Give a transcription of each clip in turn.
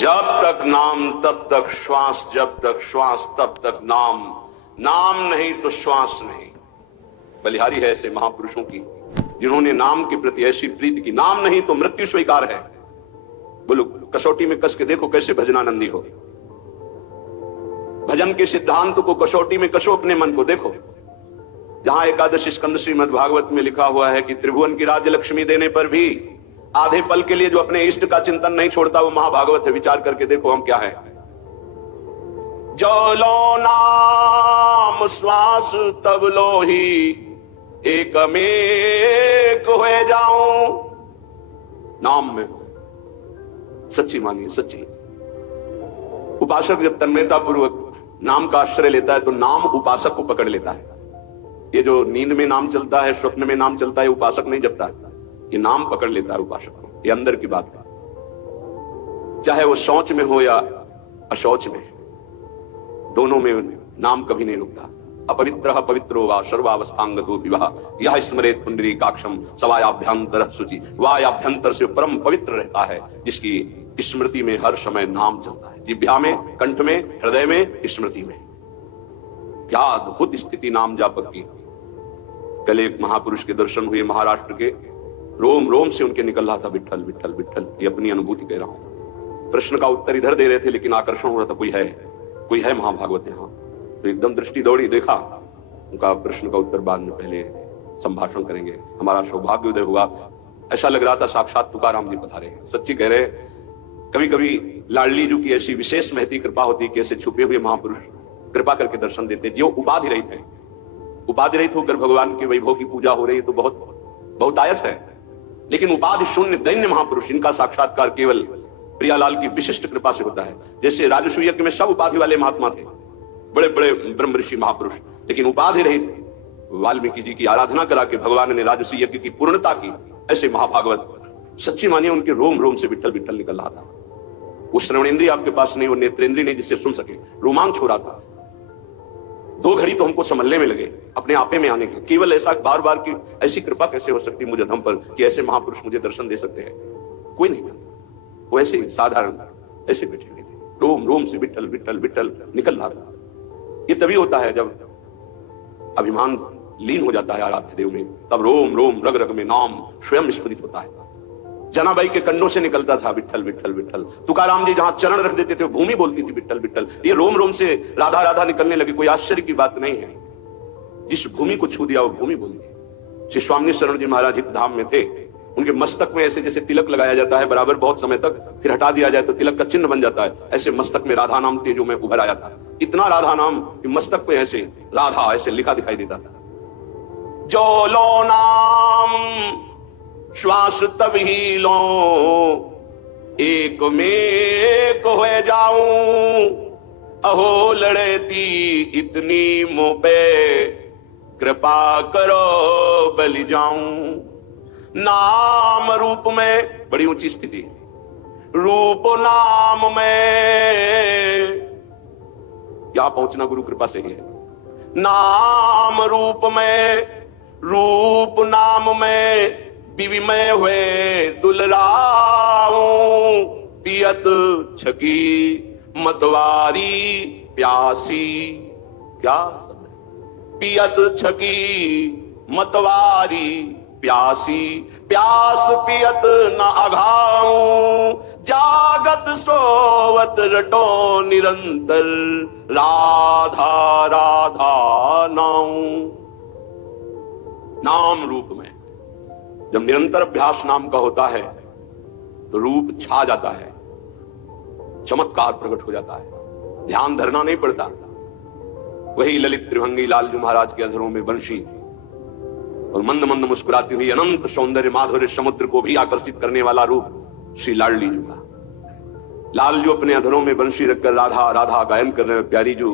जब तक नाम तब तक श्वास, जब तक श्वास तब तक नाम, नाम नहीं तो श्वास नहीं। बलिहारी है ऐसे महापुरुषों की जिन्होंने नाम के प्रति ऐसी प्रीति की। नाम नहीं तो मृत्यु स्वीकार है। बोलो, कसौटी में कस के देखो कैसे भजनानंदी हो। भजन के सिद्धांत को कसौटी में कसो, अपने मन को देखो। जहां एकादश स्कंद श्रीमद् भागवत में लिखा हुआ है कि त्रिभुवन की राज्य लक्ष्मी देने पर भी आधे पल के लिए जो अपने इष्ट का चिंतन नहीं छोड़ता, वो महाभागवत है। विचार करके देखो हम क्या है। जो लो नाम श्वास तब लो ही एक में एक हुए जाऊं। नाम में सच्ची मानिए, सच्ची। उपासक जब तन्मयता पूर्वक नाम का आश्रय लेता है तो नाम उपासक को पकड़ लेता है। ये जो नींद में नाम चलता है, स्वप्न में नाम चलता है, उपासक नहीं जपता है, ये नाम पकड़ लेता है उपासक को। ये अंदर की बात है, चाहे वो शौच में हो या अशौच में, दोनों में नाम कभी नहीं रुकता। अपवित्र पवित्रो वा सर्वावस्थांगतो विवाह यह स्मरेत पुंडरीकाक्षम सवायाभ्यंतर शुचि। वायाभ्यंतर से परम पवित्र रहता है जिसकी स्मृति में हर समय नाम चलता है। जिह्वा में, कंठ में, हृदय में, स्मृति में। क्या अद्भुत स्थिति नाम जापक की। कल एक महापुरुष के दर्शन हुए महाराष्ट्र के। रोम रोम से उनके निकल रहा था विठ्ठल विठ्ठल विठ्ठल। ये अपनी अनुभूति कह रहा हूं। प्रश्न का उत्तर इधर दे रहे थे लेकिन आकर्षण हो रहा था, कोई है महाभागवत यहां। तो एकदम दृष्टि दौड़ी, देखा। उनका प्रश्न का उत्तर बाद में, पहले संभाषण करेंगे। हमारा सौभाग्य उदय हुआ। ऐसा लग रहा था साक्षात तुकाराम जी पधारे हैं। सच्ची कह रहे। कभी कभी लाडली जी की ऐसी विशेष महती कृपा होती कि ऐसे छुपे हुए महापुरुष कृपा करके दर्शन देते। जो उपाधि रहित है, उपाधि रहित होकर भगवान के वैभव की पूजा हो रही है तो बहुतायत है। लेकिन उपाधि शून्य दैन्य महापुरुष, इनका साक्षात्कार केवल प्रियालाल की विशिष्ट कृपा से होता है। जैसे राजसूय यज्ञ में सब उपाधि वाले महात्मा थे, बड़े बड़े ब्रह्म ऋषि महापुरुष, लेकिन उपाधि रहित वाल्मीकि जी की आराधना करा के भगवान ने राजसूय यज्ञ की पूर्णता की। ऐसे महाभागवत सच्ची मानिए, उनके रोम रोम से विठ्ठल विठ्ठल निकल रहा था। वो श्रवणेंद्रिय आपके पास नहीं, वो नेत्रेंद्रिय नहीं जिससे सुन सके। रोमांच हो रहा था। 2 घड़ी तो हमको संभलने में लगे, अपने आपे में आने के। केवल ऐसा बार बार की ऐसी कृपा कैसे हो सकती मुझे धम पर कि ऐसे महापुरुष मुझे दर्शन दे सकते हैं। कोई नहीं जानता। वो ऐसे साधारण ऐसे बैठे हुए थे। रोम रोम से विठ्ठल विठ्ठल विठ्ठल निकल रहा था। ये तभी होता है जब अभिमान लीन हो जाता है आराध्य देव में, तब रोम रोम रग रग में नाम स्वयं स्फुरित होता है। जनाबाई के कंडों से निकलता था विठ्ठल विठ्ठल विठ्ठल। तुकाराम जी जहां चरण रख देते थे भूमि बोलती थी विठ्ठल विठ्ठल। ये रोम रोम से राधा राधा निकलने लगी। कोई आश्चर्य की बात नहीं है। जिस भूमि को छू दिया वो भूमि बोल दी। श्री स्वामी शरण जी महाराज हित धाम में थे। उनके मस्तक में ऐसे जैसे तिलक लगाया जाता है बराबर बहुत समय तक, फिर हटा दिया जाए तो तिलक का चिन्ह बन जाता है। ऐसे मस्तक में राधा नाम तेजो में उभर आया था। इतना राधा नाम कि मस्तक में ऐसे राधा ऐसे लिखा दिखाई देता था। जो लो नाम श्वास तब ही लो एक में एक हुए जाऊं। अहो लड़ती इतनी मुंह पे कृपा करो बलि जाऊं। नाम रूप में बड़ी ऊंची स्थिति, रूप नाम में यहां पहुंचना गुरु कृपा से ही है। नाम रूप में, रूप नाम में विविमय हुए दुलराऊं। पियत छकी मतवारी प्यासी। क्या शब्द है? पियत छकी मतवारी प्यासी। प्यास पियत न अघाऊं। जागत सोवत रटो निरंतर राधा राधा नाऊं। नाम रूप में जब निरंतर अभ्यास नाम का होता है तो रूप छा जाता है, चमत्कार प्रकट हो जाता है। ध्यान धरना नहीं पड़ता। वही ललित त्रिभंगी लालजू महाराज के अधरों में बंशी और मंद मंद मुस्कुराती हुई अनंत सौंदर्य माधुर्य समुद्र को भी आकर्षित करने वाला रूप श्री लाडली जू का। लालजू अपने अधरों में बंशी रखकर राधा राधा गायन कर रहे हैं। प्यारी जू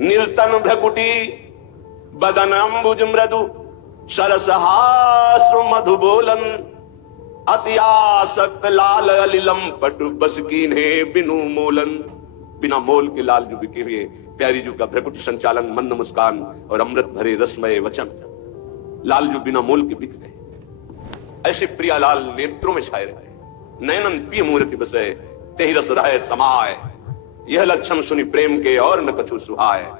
निर्तन भ्रकुटी बदन अंबुज मृदु सरसहास मधु बोलन। अति आसक्त लाल अलिलम पटु बस कीन्हे बिनु मोलन। बिना मोल के लालजू बिके हुए प्यारी जू का भ्रकुट संचालन, मंद मुस्कान और अमृत भरे रसमय वचन। लालजू बिना मोल के बिक गए। ऐसे प्रियालाल नेत्रों में छाए रहे। नयनन पिय मूर्ति बसे तेहि रस रहे समाय, यह लक्षण सुनि प्रेम के और न कछु सुहाय।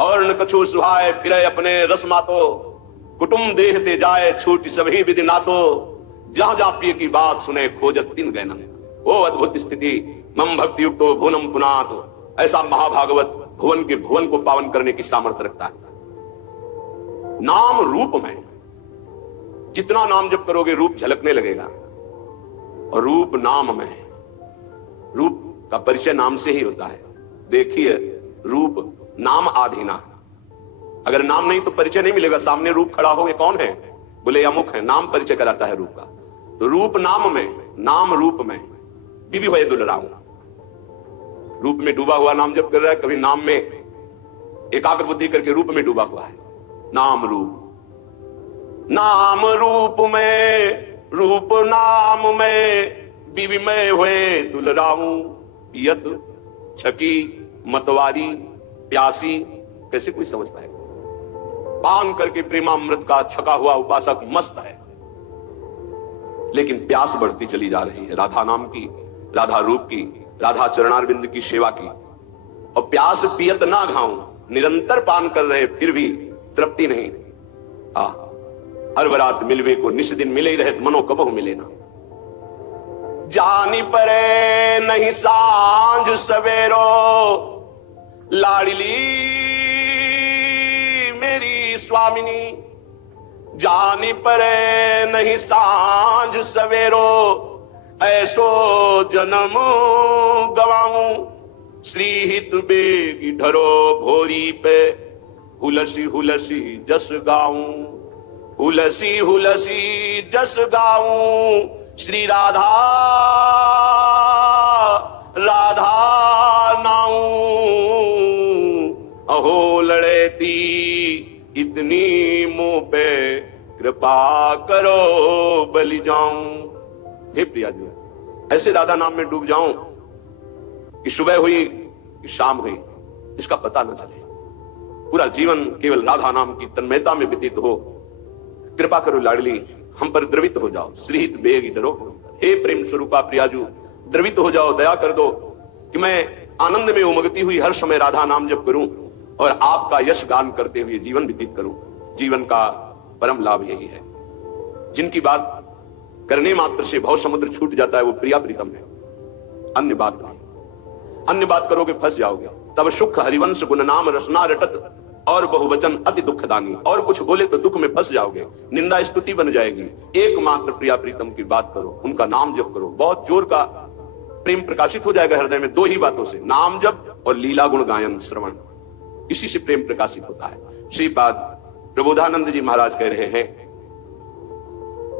और न कछु सुहाय फिरे अपने रस मातो, कुटुम देह ते जाए छूटी सभी विधि नातो। जहां जहां प्रिय की बात सुने खोजत तीन गैनन, ओ अद्भुत स्थिति मम भक्ति युक्तो भुवनम पुनात। ऐसा महाभागवत भुवन के भुवन को पावन करने की सामर्थ्य रखता है। नाम रूप में जितना नाम जप करोगे रूप झलकने लगेगा, और रूप नाम में, रूप का परिचय नाम से ही होता है। देखिए रूप नाम आधीना, अगर नाम नहीं तो परिचय नहीं मिलेगा। सामने रूप खड़ा हो, ये कौन है, बोले अमुक है, नाम परिचय कराता है रूप का। तो रूप नाम में, नाम रूप में, बीबी हुए दुलराऊ। रूप में डूबा हुआ नाम जप कर रहा है, कभी नाम में एकाग्र बुद्धि करके रूप में डूबा हुआ है। नाम रूप, नाम रूप में, रूप नाम में, बीबी में हुए दुलराऊ। पियत छकी मतवारी प्यासी, कैसे कोई समझ पाएगा। पान करके प्रेमामृत का छका हुआ उपासक मस्त है, लेकिन प्यास बढ़ती चली जा रही है राधा नाम की, राधा रूप की, राधा चरणारविंद की सेवा की। और प्यास पियत ना घाऊं, निरंतर पान कर रहे फिर भी तृप्ति नहीं। अरबरात मिलवे को निस दिन मिले ही रहे, मनो कबहु मिले ना। जानी परे नहीं सांझ सवेरो, लाडली मेरी स्वामिनी। जानी परे नहीं सांझ सवेरो, ऐसो जन्म गवाऊं। श्रीहित बेगी ढरो भोरी पे, हुलसी हुलसी जस गाऊं। हुलसी हुलसी जस गाऊं। श्री राधा राधा नाऊं। अहो लड़ेती इतनी मुंह पे, कृपा करो बलि जाऊं। हे प्रिया जी, ऐसे राधा नाम में डूब जाऊं कि सुबह हुई कि शाम हुई, इसका पता न चले। पूरा जीवन केवल राधा नाम की तन्मयता में व्यतीत हो। कृपा करो लाडली, हम पर द्रवित हो जाओ। श्रीहित बेगी डरो, हे प्रेम स्वरूपा प्रियाजू, द्रवित हो जाओ, दया कर दो कि मैं आनंद में उमगती हुई हर समय राधा नाम जप करूं और आपका यश गान करते हुए जीवन व्यतीत करूं। जीवन का परम लाभ यही है। जिनकी बात करने मात्र से भव समुद्र छूट जाता है वो प्रिया प्रीतम है। अन्य बात नहीं, अन्य बात करोगे फंस जाओगे। तब सुख हरिवंश गुण नाम रसना रटत, और बहुवचन अति दुखदानी। और कुछ बोले तो दुख में फंस जाओगे, निंदा स्तुति बन जाएगी। एकमात्र प्रिया प्रीतम की बात करो, उनका नाम जप करो, बहुत जोर का प्रेम प्रकाशित हो जाएगा हृदय में। दो ही बातों से, नाम जप और लीला गुण गायन श्रवण, इसी से प्रेम प्रकाशित होता है। श्रीपाद प्रबोधानंद जी महाराज कह रहे हैं,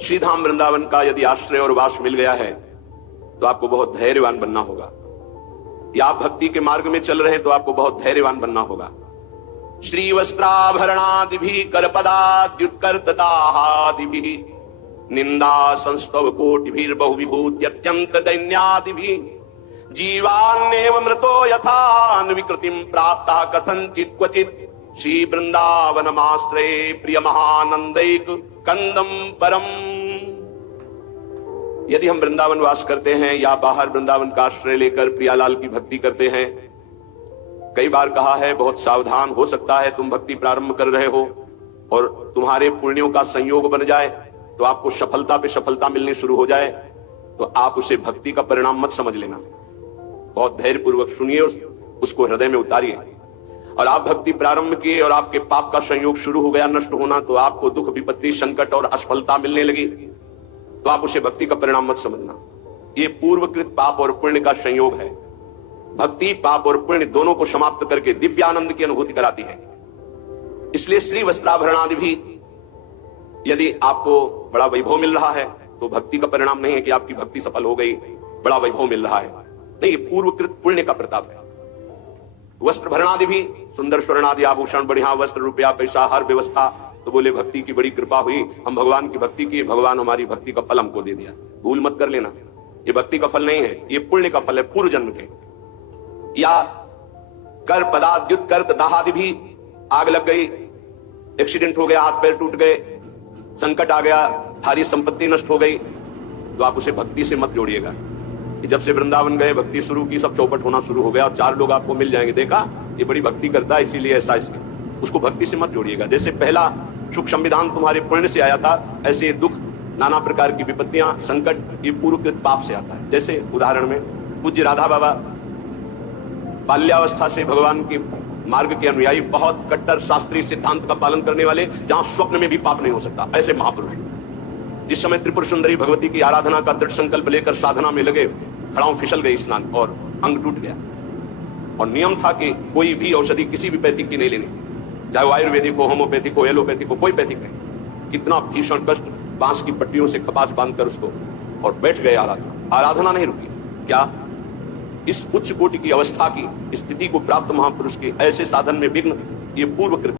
श्रीधाम वृंदावन का यदि आश्रय और वास मिल गया है तो आपको बहुत धैर्यवान बनना होगा। या आप भक्ति के मार्ग में चल रहे हैं तो आपको बहुत धैर्यवान बनना होगा। श्री वस्त्राभरणादिभिः करपदाद्युत्कर्ततादिभिः निंदा संस्तव कोटिभिर्बहु विभूत्यत्यंत दैन्यादिभिः जीवान्नेव मृतो यथान्विकृतिं प्राप्तः कथंचित् क्वचित् श्री वृंदावनमाश्रये प्रिय महानंदैक कंदम परम। यदि हम वृंदावन वास करते हैं या बाहर वृंदावन का आश्रय लेकर प्रियालाल की भक्ति करते हैं, कई बार कहा है बहुत सावधान, हो सकता है तुम भक्ति प्रारंभ कर रहे हो और तुम्हारे पुण्यों का संयोग बन जाए तो आपको सफलता पे सफलता मिलनी शुरू हो जाए, तो आप उसे भक्ति का परिणाम मत समझ लेना। बहुत धैर्य पूर्वक सुनिए, उसको हृदय में उतारिए। और आप भक्ति प्रारंभ किए और आपके पाप का संयोग शुरू हो गया नष्ट होना, तो आपको दुख विपत्ति संकट और असफलता मिलने लगी, तो आप उसे भक्ति का परिणाम मत समझना। ये पूर्वकृत पाप और पुण्य का संयोग है। भक्ति पाप और पुण्य दोनों को समाप्त करके दिव्यानंद की अनुभूति कराती है। इसलिए श्री वस्त्राभरणादि भी, यदि आपको बड़ा वैभव मिल रहा है तो भक्ति का परिणाम नहीं है कि आपकी भक्ति सफल हो गई, बड़ा वैभव मिल रहा है, नहीं, ये पूर्वकृत पुण्य का प्रताप है। वस्त्र भरणादि भी, सुंदर स्वर्णादि आभूषण, बढ़िया वस्त्र, रुपया पैसा, हर व्यवस्था, तो बोले भक्ति की बड़ी कृपा हुई, हम भगवान की भक्ति की, भगवान हमारी भक्ति का फल हमको दे दिया। भूल मत कर लेना, ये भक्ति का फल नहीं है, ये पुण्य का फल है पूर्व जन्म के। या कर पदाद्युत कर्त दाहादि भी, आग लग गई, एक्सीडेंट हो गया, हाथ पैर टूट गए, संकट आ गया, सारी संपत्ति नष्ट हो गई, तो आप उसे भक्ति से मत जोड़िएगा। कि जब से वृंदावन गए भक्ति शुरू की, सब चौपट होना शुरू हो गया और 4 लोग आपको मिल जाएंगे, देखा ये बड़ी भक्ति करता है इसीलिए ऐसा इसके, उसको भक्ति से मत जोड़िएगा। जैसे पहला सुख संविधान तुम्हारे पुण्य से आया था, ऐसे दुख, नाना प्रकार की विपत्तियां, संकट, ये पूर्वकृत पाप से आता है। जैसे उदाहरण में पूज्य राधा बाबा बाल्यावस्था से भगवान के मार्ग के अनुयायी, बहुत कट्टर शास्त्रीय सिद्धांत का पालन करने वाले, जहां स्वप्न में भी पाप नहीं हो सकता, ऐसे महापुरुष। जिस समय त्रिपुर सुंदरी भगवती की आराधना का दृढ़ संकल्प लेकर साधना में लगे, खड़ाऊ फिसल गई स्नान और अंग टूट गया। और नियम था कि कोई भी औषधि किसी भी पैथिक की नहीं लेनी, चाहे वो आयुर्वेदिक हो, होम्योपैथिक हो, एलोपैथिक हो, कोई पैथिक नहीं। कितना भीषण कष्ट, बांस की पट्टियों से कपास बांधकर उसको, और बैठ गए आराधना। आराधना नहीं रुकी। क्या इस उच्च कोटि की अवस्था की स्थिति को प्राप्त महापुरुष के ऐसे साधन में विघ्न, ये पूर्वकृत